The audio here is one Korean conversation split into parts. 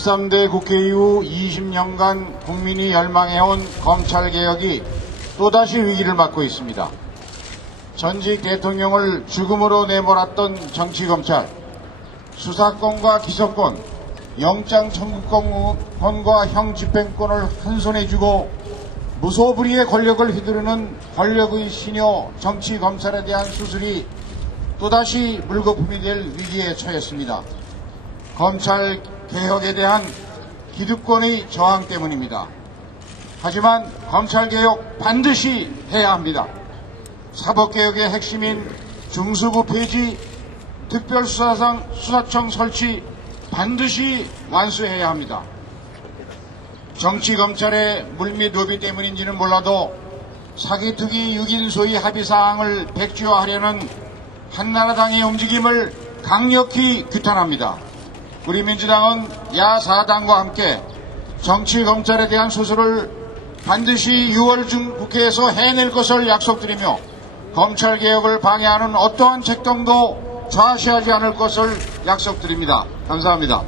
13대 국회 이후 20년간 국민이 열망해온 검찰개혁이 또다시 위기를 맞고 있습니다. 전직 대통령을 죽음으로 내몰았던 정치검찰, 수사권과 기소권, 영장 청구권과 형집행권을 한 손에 쥐고 무소불위의 권력을 휘두르는 권력의 신요 정치검찰에 대한 수술이 또다시 물거품이 될 위기에 처했습니다. 검찰 개혁에 대한 기득권의 저항 때문입니다. 하지만 검찰개혁 반드시 해야 합니다. 사법개혁의 핵심인 중수부 폐지, 특별수사청 설치 반드시 완수해야 합니다. 정치검찰의 물밑 로비 때문인지는 몰라도 사기특위 6인 소위 합의사항을 백지화하려는 한나라당의 움직임을 강력히 규탄합니다. 우리 민주당은 야사당과 함께 정치검찰에 대한 수술을 반드시 6월 중 국회에서 해낼 것을 약속드리며 검찰개혁을 방해하는 어떠한 책동도 좌시하지 않을 것을 약속드립니다. 감사합니다.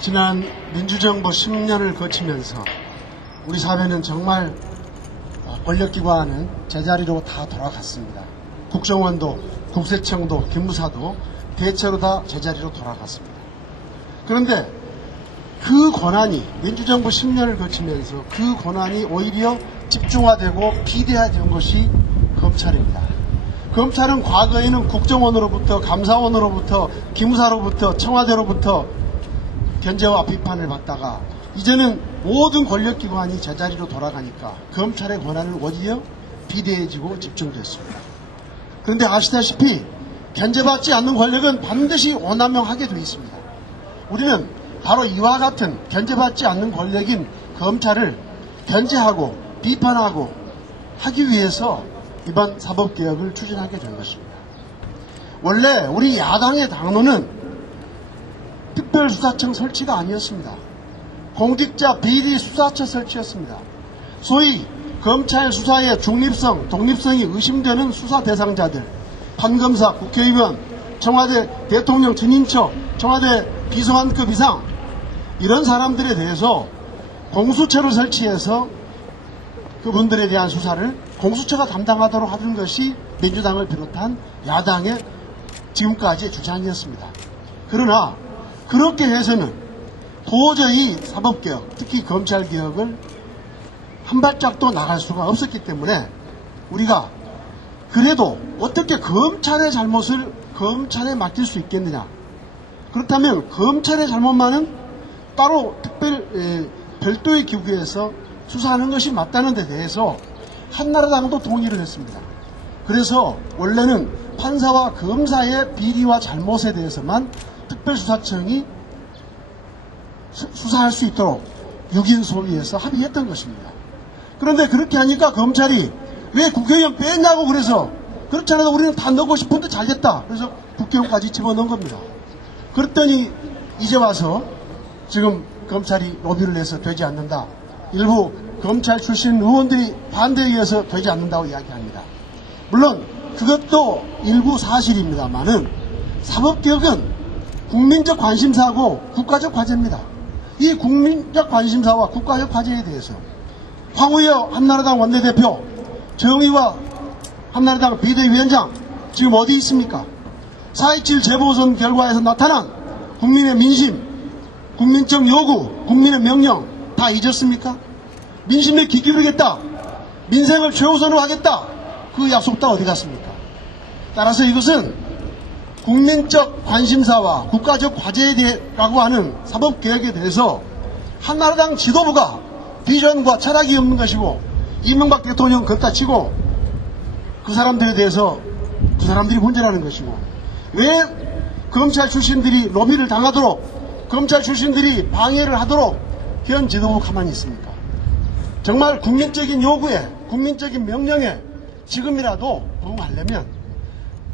지난 민주정부 10년을 거치면서 우리 사회는 정말 권력기관은 제자리로 다 돌아갔습니다. 국정원도 국세청도 기무사도 대체로 다 제자리로 돌아갔습니다. 그런데 그 권한이 민주정부 10년을 거치면서 그 권한이 오히려 집중화되고 비대화된 것이 검찰입니다. 검찰은 과거에는 국정원으로부터 감사원으로부터 기무사로부터 청와대로부터 견제와 비판을 받다가 이제는 모든 권력기관이 제자리로 돌아가니까 검찰의 권한은 오히려 비대해지고 집중됐습니다. 그런데 아시다시피 견제받지 않는 권력은 반드시 오남용하게 되어 있습니다. 우리는 바로 이와 같은 견제받지 않는 권력인 검찰을 견제하고 비판하고 하기 위해서 이번 사법개혁을 추진하게 된 것입니다. 원래 우리 야당의 당론은 특별수사청 설치가 아니었습니다. 공직자 비리 수사처 설치였습니다. 소위 검찰 수사의 중립성, 독립성이 의심되는 수사 대상자들, 판검사, 국회의원, 청와대 대통령 전임처, 청와대 비서관급 이상 이런 사람들에 대해서 공수처를 설치해서 그분들에 대한 수사를 공수처가 담당하도록 하는 것이 민주당을 비롯한 야당의 지금까지의 주장이었습니다. 그러나 그렇게 해서는 도저히 사법개혁, 특히 검찰개혁을 한 발짝도 나갈 수가 없었기 때문에 우리가 그래도 어떻게 검찰의 잘못을 검찰에 맡길 수 있겠느냐. 그렇다면 검찰의 잘못만은 따로 별도의 기구에서 수사하는 것이 맞다는 데 대해서 한나라당도 동의를 했습니다. 그래서 원래는 판사와 검사의 비리와 잘못에 대해서만 특별수사청이 수사할 수 있도록 6인 소위에서 합의했던 것입니다. 그런데 그렇게 하니까 검찰이 왜 국회의원 뺐냐고 그래서 그렇지 않아도 우리는 다 넣고 싶은데 잘됐다. 그래서 국회의원까지 집어넣은 겁니다. 그랬더니 이제 와서 지금 검찰이 로비를 해서 되지 않는다. 일부 검찰 출신 의원들이 반대에 의해서 되지 않는다고 이야기합니다. 물론 그것도 일부 사실입니다만은 사법개혁은 국민적 관심사고 국가적 과제입니다. 이 국민적 관심사와 국가적 과제에 대해서 황우여 한나라당 원내대표, 정의와 한나라당 비대위원장 지금 어디 있습니까? 4.27 재보선 결과에서 나타난 국민의 민심, 국민적 요구, 국민의 명령 다 잊었습니까? 민심에 귀 기울이겠다, 민생을 최우선으로 하겠다, 그 약속 다 어디 갔습니까? 따라서 이것은 국민적 관심사와 국가적 과제에 대해라고 하는 사법개혁에 대해서 한나라당 지도부가 비전과 철학이 없는 것이고 이명박 대통령 걷다 치고 그 사람들에 대해서 그 사람들이 문제라는 것이고 왜 검찰 출신들이 로비를 당하도록 검찰 출신들이 방해를 하도록 현 지도부 가만히 있습니까? 정말 국민적인 요구에 국민적인 명령에 지금이라도 부응하려면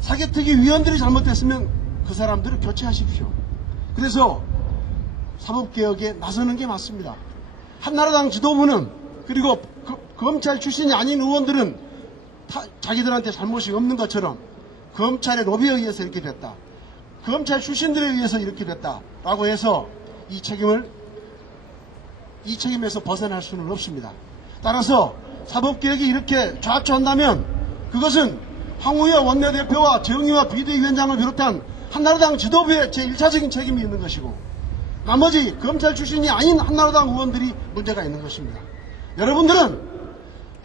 사개특위 위원들이 잘못됐으면 그 사람들을 교체하십시오. 그래서 사법개혁에 나서는 게 맞습니다. 한나라당 지도부는 그리고 검찰 출신이 아닌 의원들은 자기들한테 잘못이 없는 것처럼 검찰의 로비에 의해서 이렇게 됐다, 검찰 출신들에 의해서 이렇게 됐다라고 해서 이 책임을 이 책임에서 벗어날 수는 없습니다. 따라서 사법개혁이 이렇게 좌초한다면 그것은 황우여 원내대표와 정의와 비대위원장을 비롯한 한나라당 지도부의 제1차적인 책임이 있는 것이고 나머지 검찰 출신이 아닌 한나라당 의원들이 문제가 있는 것입니다. 여러분들은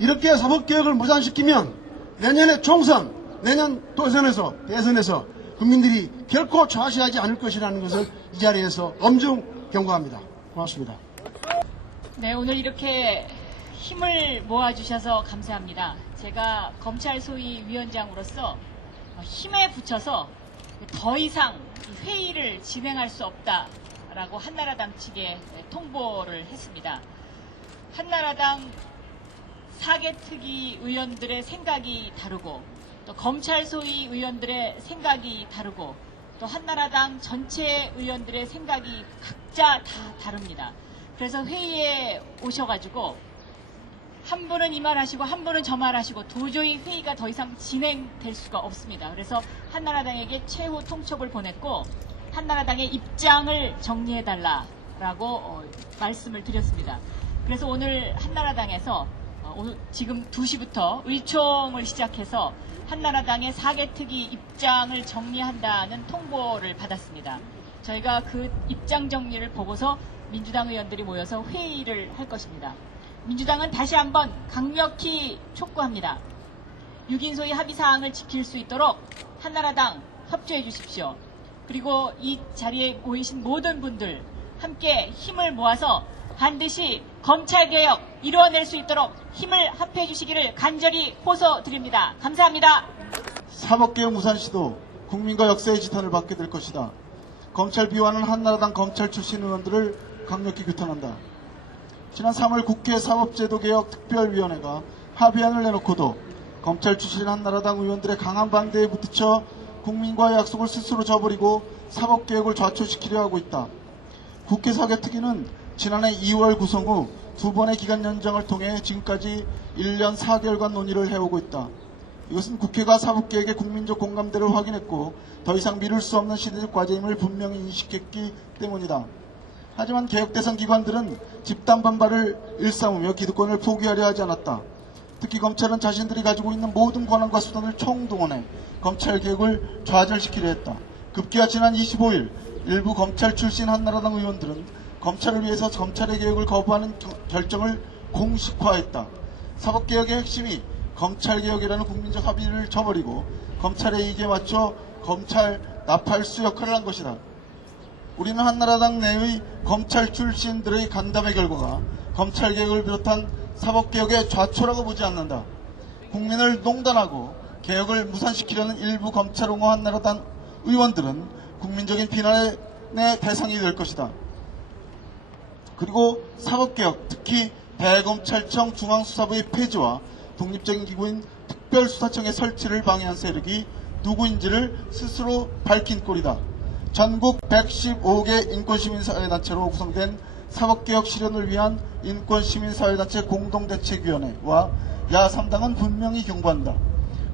이렇게 사법개혁을 무산시키면 내년에 총선, 내년 대선에서 국민들이 결코 좌시하지 않을 것이라는 것을 이 자리에서 엄중 경고합니다. 고맙습니다. 네, 오늘 이렇게 힘을 모아주셔서 감사합니다. 제가 검찰 소위 위원장으로서 힘에 붙여서 더 이상 회의를 진행할 수 없다라고 한나라당 측에 통보를 했습니다. 한나라당 사개특위 의원들의 생각이 다르고 또 검찰 소위 의원들의 생각이 다르고 또 한나라당 전체 의원들의 생각이 각자 다 다릅니다. 그래서 회의에 오셔가지고 한 분은 이 말 하시고 한 분은 저 말 하시고 도저히 회의가 더 이상 진행될 수가 없습니다. 그래서 한나라당에게 최후 통첩을 보냈고 한나라당의 입장을 정리해달라라고 말씀을 드렸습니다. 그래서 오늘 한나라당에서 지금 2시부터 의총을 시작해서 한나라당의 사개특위 입장을 정리한다는 통보를 받았습니다. 저희가 그 입장 정리를 보고서 민주당 의원들이 모여서 회의를 할 것입니다. 민주당은 다시 한번 강력히 촉구합니다. 6인 소위 합의사항을 지킬 수 있도록 한나라당 협조해 주십시오. 그리고 이 자리에 모이신 모든 분들 함께 힘을 모아서 반드시 검찰개혁 이루어낼 수 있도록 힘을 합해 주시기를 간절히 호소드립니다. 감사합니다. 사법개혁 무산 시도 국민과 역사의 지탄을 받게 될 것이다. 검찰 비호하는 한나라당 검찰 출신 의원들을 강력히 규탄한다. 지난 3월 국회 사법제도개혁 특별위원회가 합의안을 내놓고도 검찰 출신 한나라당 의원들의 강한 반대에 부딪혀 국민과의 약속을 스스로 저버리고 사법개혁을 좌초시키려 하고 있다. 국회 사개특위는 지난해 2월 구성 후 2번의 기간 연장을 통해 지금까지 1년 4개월간 논의를 해오고 있다. 이것은 국회가 사법개혁의 국민적 공감대를 확인했고 더 이상 미룰 수 없는 시대적 과제임을 분명히 인식했기 때문이다. 하지만 개혁 대상 기관들은 집단 반발을 일삼으며 기득권을 포기하려 하지 않았다. 특히 검찰은 자신들이 가지고 있는 모든 권한과 수단을 총동원해 검찰개혁을 좌절시키려 했다. 급기야 지난 25일 일부 검찰 출신 한나라당 의원들은 검찰을 위해서 검찰의 개혁을 거부하는 결정을 공식화했다. 사법개혁의 핵심이 검찰개혁이라는 국민적 합의를 저버리고 검찰의 이익에 맞춰 검찰 나팔수 역할을 한 것이다. 우리는 한나라당 내의 검찰 출신들의 간담회 결과가 검찰개혁을 비롯한 사법개혁의 좌초라고 보지 않는다. 국민을 농단하고 개혁을 무산시키려는 일부 검찰 옹호 한나라당 의원들은 국민적인 비난의 대상이 될 것이다. 그리고 사법개혁, 특히 대검찰청 중앙수사부의 폐지와 독립적인 기구인 특별수사청의 설치를 방해한 세력이 누구인지를 스스로 밝힌 꼴이다. 전국 115개 인권시민사회단체로 구성된 사법개혁 실현을 위한 인권시민사회단체 공동대책위원회와 야3당은 분명히 경고한다.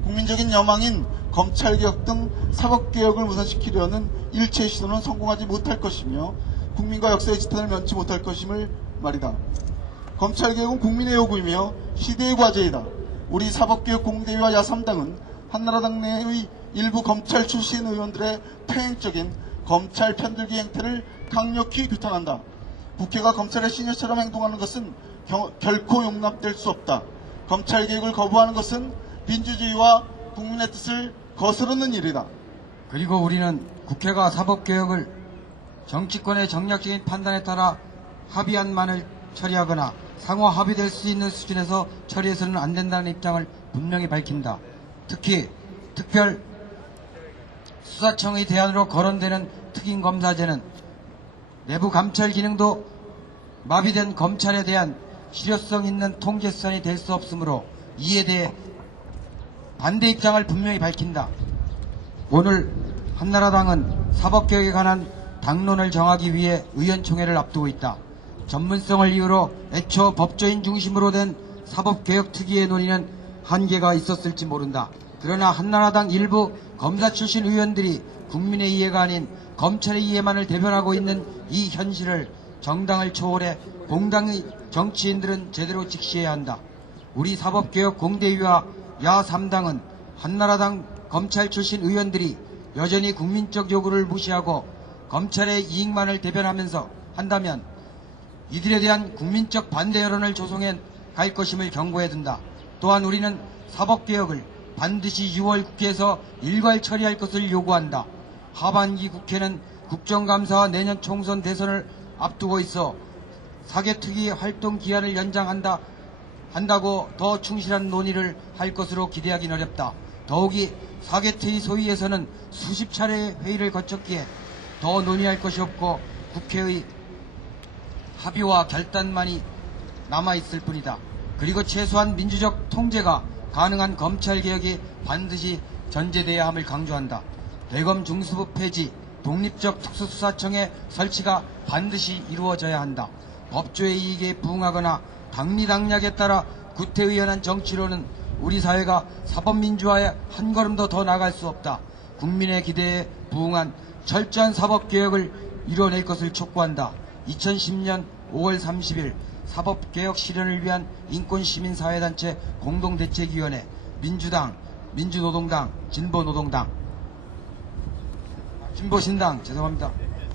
국민적인 여망인 검찰개혁 등 사법개혁을 무산시키려는 일체의 시도는 성공하지 못할 것이며 국민과 역사의 지탄을 면치 못할 것임을 말이다. 검찰개혁은 국민의 요구이며 시대의 과제이다. 우리 사법개혁 공대위와 야3당은 한나라당 내의 일부 검찰 출신 의원들의 퇴행적인 검찰 편들기 행태를 강력히 규탄한다. 국회가 검찰의 시녀처럼 행동하는 것은 결코 용납될 수 없다. 검찰개혁을 거부하는 것은 민주주의와 국민의 뜻을 거스르는 일이다. 그리고 우리는 국회가 사법개혁을 정치권의 정략적인 판단에 따라 합의안만을 처리하거나 상호 합의될 수 있는 수준에서 처리해서는 안 된다는 입장을 분명히 밝힌다. 특히 특별 수사청의 대안으로 거론되는 특임검사제는 내부 감찰 기능도 마비된 검찰에 대한 실효성 있는 통제 수단이 될 수 없으므로 이에 대해 반대 입장을 분명히 밝힌다. 오늘 한나라당은 사법개혁에 관한 당론을 정하기 위해 의원총회를 앞두고 있다. 전문성을 이유로 애초 법조인 중심으로 된 사법개혁 특위의 논의는 한계가 있었을지 모른다. 그러나 한나라당 일부 검사 출신 의원들이 국민의 이해가 아닌 검찰의 이해만을 대변하고 있는 이 현실을 정당을 초월해 공당의 정치인들은 제대로 직시해야 한다. 우리 사법개혁 공대위와 야3당은 한나라당 검찰 출신 의원들이 여전히 국민적 요구를 무시하고 검찰의 이익만을 대변하면서 한다면 이들에 대한 국민적 반대 여론을 조성해 갈 것임을 경고해 둔다. 또한 우리는 사법개혁을 반드시 6월 국회에서 일괄 처리할 것을 요구한다. 하반기 국회는 국정감사와 내년 총선 대선을 앞두고 있어 사개특위 활동 기한을 한다고 더 충실한 논의를 할 것으로 기대하기는 어렵다. 더욱이 사개특위 소위에서는 수십 차례 회의를 거쳤기에 더 논의할 것이 없고 국회의 합의와 결단만이 남아있을 뿐이다. 그리고 최소한 민주적 통제가 가능한 검찰개혁이 반드시 전제돼야 함을 강조한다. 대검 중수부 폐지, 독립적 특수수사청의 설치가 반드시 이루어져야 한다. 법조의 이익에 부응하거나 당리당략에 따라 구태의연한 정치로는 우리 사회가 사법민주화에 한 걸음도 더 나갈 수 없다. 국민의 기대에 부응한 철저한 사법개혁을 이뤄낼 것을 촉구한다. 2010년 5월 30일 사법개혁 실현을 위한 인권시민사회단체 공동대책위원회 민주당, 민주노동당, 진보노동당, 진보신당 죄송합니다.